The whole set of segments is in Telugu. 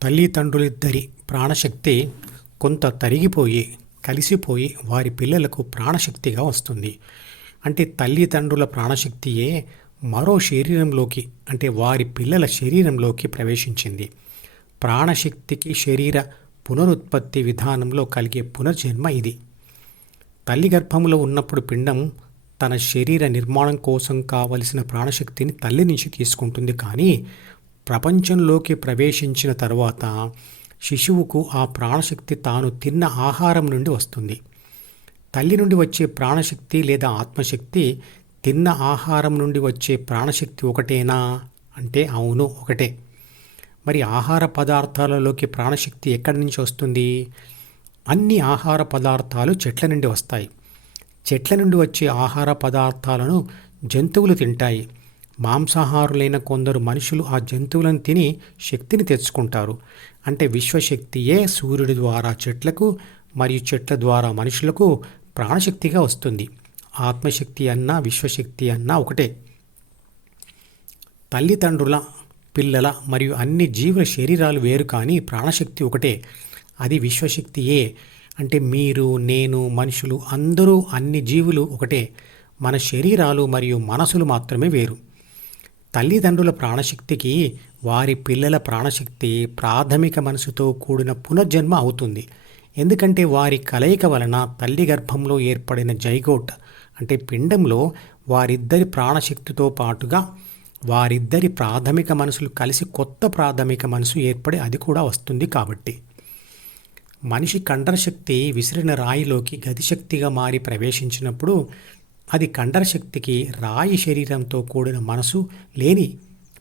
తల్లిదండ్రులిద్దరి ప్రాణశక్తి కొంత తరిగిపోయి కలిసిపోయి వారి పిల్లలకు ప్రాణశక్తిగా వస్తుంది. అంటే తల్లిదండ్రుల ప్రాణశక్తియే మరో శరీరంలోకి అంటే వారి పిల్లల శరీరంలోకి ప్రవేశించింది. ప్రాణశక్తికి శరీర పునరుత్పత్తి విధానంలో కలిగే పునర్జన్మ ఇది. తల్లి గర్భంలో ఉన్నప్పుడు పిండం తన శరీర నిర్మాణం కోసం కావలసిన ప్రాణశక్తిని తల్లి నుంచి తీసుకుంటుంది. కానీ ప్రపంచంలోకి ప్రవేశించిన తరువాత శిశువుకు ఆ ప్రాణశక్తి తాను తిన్న ఆహారం నుండి వస్తుంది. తల్లి నుండి వచ్చే ప్రాణశక్తి లేదా ఆత్మశక్తి తిన్న ఆహారం నుండి వచ్చే ప్రాణశక్తి ఒకటేనా అంటే అవును, ఒకటే. మరి ఆహార పదార్థాలలోకి ప్రాణశక్తి ఎక్కడి నుంచి వస్తుంది? అన్ని ఆహార పదార్థాలు చెట్ల నుండి వస్తాయి. చెట్ల నుండి వచ్చే ఆహార పదార్థాలను జంతువులు తింటాయి. మాంసాహారులైన కొందరు మనుషులు ఆ జంతువులను తిని శక్తిని తెచ్చుకుంటారు. అంటే విశ్వశక్తియే సూర్యుడి ద్వారా చెట్లకు మరియు చెట్ల ద్వారా మనుషులకు ప్రాణశక్తిగా వస్తుంది. ఆత్మశక్తి అన్నా విశ్వశక్తి అన్నా ఒకటే. తల్లిదండ్రుల, పిల్లల మరియు అన్ని జీవుల శరీరాలు వేరు, కానీ ప్రాణశక్తి ఒకటే. అది విశ్వశక్తియే. అంటే మీరు, నేను, మనుషులు అందరూ, అన్ని జీవులు ఒకటే. మన శరీరాలు మరియు మనసులు మాత్రమే వేరు. తల్లిదండ్రుల ప్రాణశక్తికి వారి పిల్లల ప్రాణశక్తి ప్రాథమిక మనసుతో కూడిన పునర్జన్మ అవుతుంది. ఎందుకంటే వారి కలయిక వలన తల్లి గర్భంలో ఏర్పడిన జైగోట్ అంటే పిండంలో వారిద్దరి ప్రాణశక్తితో పాటుగా వారిద్దరి ప్రాథమిక మనసులు కలిసి కొత్త ప్రాథమిక మనసు ఏర్పడి అది కూడా వస్తుంది. కాబట్టి మనిషి కండరశక్తి విసిరిన రాయిలోకి గతిశక్తిగా మారి ప్రవేశించినప్పుడు అది కండరశక్తికి రాయి శరీరంతో కూడిన మనసు లేని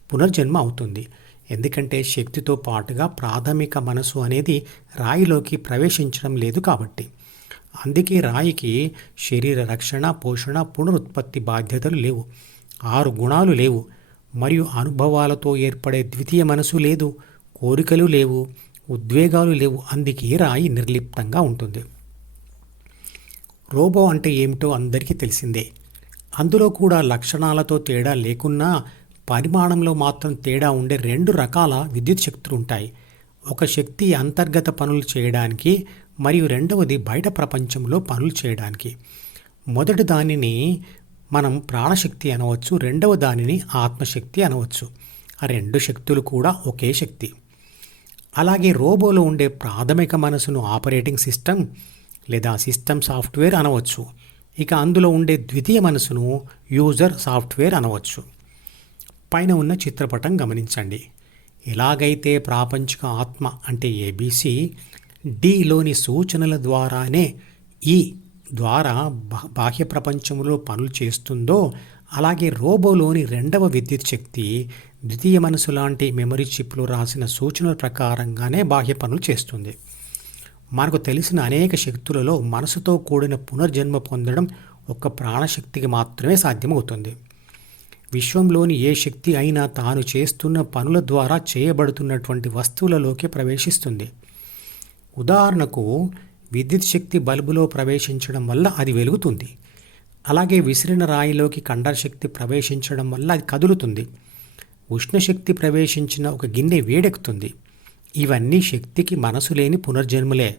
పునర్జన్మ అవుతుంది. ఎందుకంటే శక్తితో పాటుగా ప్రాథమిక మనసు అనేది రాయిలోకి ప్రవేశించడం లేదు కాబట్టి. అందుకే రాయికి శరీర రక్షణ, పోషణ, పునరుత్పత్తి బాధ్యతలు లేవు. 6 గుణాలు లేవు మరియు అనుభవాలతో ఏర్పడే ద్వితీయ మనసు లేదు. కోరికలు లేవు, ఉద్వేగాలు లేవు. అందుకే రాయి నిర్లిప్తంగా ఉంటుంది. రోబో అంటే ఏమిటో అందరికీ తెలిసిందే. అందులో కూడా లక్షణాలతో తేడా లేకున్నా పరిమాణంలో మాత్రం తేడా ఉండే 2 రకాల విద్యుత్ శక్తులు ఉంటాయి. ఒక శక్తి అంతర్గత పనులు చేయడానికి మరియు రెండవది బయట ప్రపంచంలో పనులు చేయడానికి. మొదటి దానిని మనం ప్రాణశక్తి అనవచ్చు, రెండవ దానిని ఆత్మశక్తి అనవచ్చు. ఆ 2 శక్తులు కూడా ఒకే శక్తి. అలాగే రోబోలో ఉండే ప్రాథమిక మనసును ఆపరేటింగ్ సిస్టమ్ లేదా సిస్టమ్ సాఫ్ట్వేర్ అనవచ్చు. ఇక అందులో ఉండే ద్వితీయ మనసును యూజర్ సాఫ్ట్వేర్ అనవచ్చు. పైన ఉన్న చిత్రపటం గమనించండి. ఎలాగైతే ప్రాపంచిక ఆత్మ అంటే ఏబీసీ డిలోని సూచనల ద్వారానే ఈ ద్వారా బాహ్య ప్రపంచంలో పనులు చేస్తుందో, అలాగే రోబోలోని రెండవ విద్యుత్ శక్తి ద్వితీయ మనసు లాంటి మెమరీ చిప్లో రాసిన సూచనల ప్రకారంగానే బాహ్య పనులు చేస్తుంది. మనకు తెలిసిన అనేక శక్తులలో మనసుతో కూడిన పునర్జన్మ పొందడం ఒక్క ప్రాణశక్తికి మాత్రమే సాధ్యమవుతుంది. విశ్వంలోని ఏ శక్తి అయినా తాను చేస్తున్న పనుల ద్వారా చేయబడుతున్నటువంటి వస్తువులలోకి ప్రవేశిస్తుంది. ఉదాహరణకు విద్యుత్ శక్తి బల్బులో ప్రవేశించడం వల్ల అది వెలుగుతుంది. అలాగే విసిరిన రాయిలోకి కండరశక్తి ప్రవేశించడం వల్ల అది కదులుతుంది. ఉష్ణశక్తి ప్రవేశించిన ఒక గిన్నె వేడెక్కుతుంది. ఇవన్నీ శక్తికి మనసు లేని పునర్జన్మలే.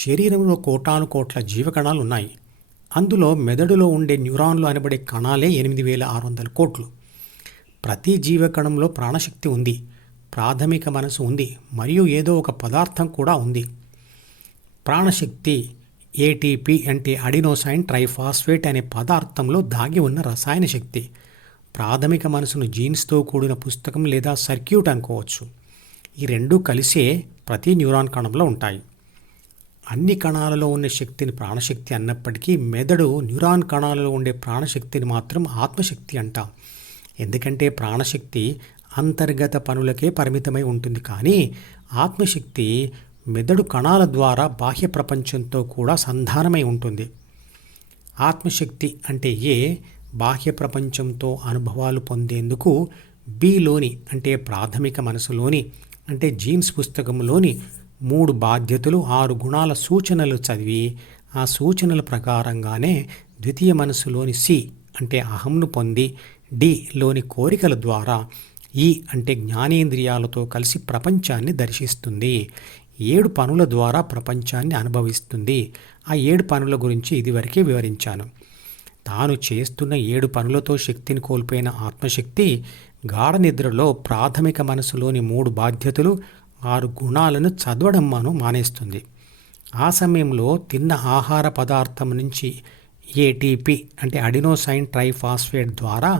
శరీరంలో కోటాను కోట్ల జీవకణాలు ఉన్నాయి. అందులో మెదడులో ఉండే న్యూరాన్లు అనబడే కణాలే 8600 కోట్లు. ప్రతి జీవకణంలో ప్రాణశక్తి ఉంది, ప్రాథమిక మనసు ఉంది మరియు ఏదో ఒక పదార్థం కూడా ఉంది. ప్రాణశక్తి ఏటీపీ అంటే అడినోసైన్ ట్రైఫాస్ఫేట్ అనే పదార్థంలో దాగి ఉన్న రసాయన శక్తి. ప్రాథమిక మనసును జీన్స్తో కూడిన పుస్తకం లేదా సర్క్యూట్ అనుకోవచ్చు. ఈ 2 కలిసే ప్రతి న్యూరాన్ కణంలో ఉంటాయి. అన్ని కణాలలో ఉన్న శక్తిని ప్రాణశక్తి అన్నప్పటికీ మెదడు న్యూరాన్ కణాలలో ఉండే ప్రాణశక్తిని మాత్రం ఆత్మశక్తి అంటాం. ఎందుకంటే ప్రాణశక్తి అంతర్గత పనులకే పరిమితమై ఉంటుంది. కానీ ఆత్మశక్తి మెదడు కణాల ద్వారా బాహ్య ప్రపంచంతో కూడా సంధానమై ఉంటుంది. ఆత్మశక్తి అంటే బాహ్య ప్రపంచంతో అనుభవాలు పొందేందుకు బిలోని అంటే ప్రాథమిక మనసులోని అంటే జీన్స్ పుస్తకంలోని 3 బాధ్యతలు 6 గుణాల సూచనలు చదివి ఆ సూచనల ప్రకారంగానే ద్వితీయ మనసులోని సి అంటే అహంను పొంది డిలోని కోరికల ద్వారా ఈ అంటే జ్ఞానేంద్రియాలతో కలిసి ప్రపంచాన్ని దర్శిస్తుంది. 7 పనుల ద్వారా ప్రపంచాన్ని అనుభవిస్తుంది. ఆ 7 పనుల గురించి ఇదివరకే వివరించాను. తాను చేస్తున్న 7 పనులతో శక్తిని కోల్పోయిన ఆత్మశక్తి గాఢ నిద్రలో ప్రాథమిక మనసులోని 3 బాధ్యతలు 6 గుణాలను చదవడం మానేస్తుంది. ఆ సమయంలో తిన్న ఆహార పదార్థం నుంచి ఏటీపీ అంటే అడినోసైన్ ట్రైఫాస్ఫేట్ ద్వారా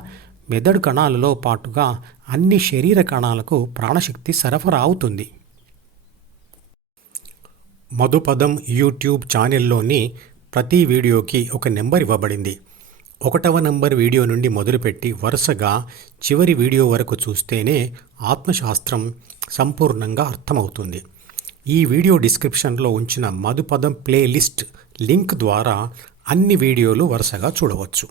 మెదడు కణాలలో పాటుగా అన్ని శరీర కణాలకు ప్రాణశక్తి సరఫరా అవుతుంది. మధుపదం యూట్యూబ్ ఛానల్లోని ప్రతి వీడియోకి ఒక నెంబర్ ఇవ్వబడింది. 1వ నంబర్ వీడియో నుండి మొదలుపెట్టి వరుసగా చివరి వీడియో వరకు చూస్తేనే ఆత్మశాస్త్రం సంపూర్ణంగా అర్థమవుతుంది. ఈ వీడియో డిస్క్రిప్షన్లో ఉంచిన మధుపదం ప్లేలిస్ట్ లింక్ ద్వారా అన్ని వీడియోలు వరుసగా చూడవచ్చు.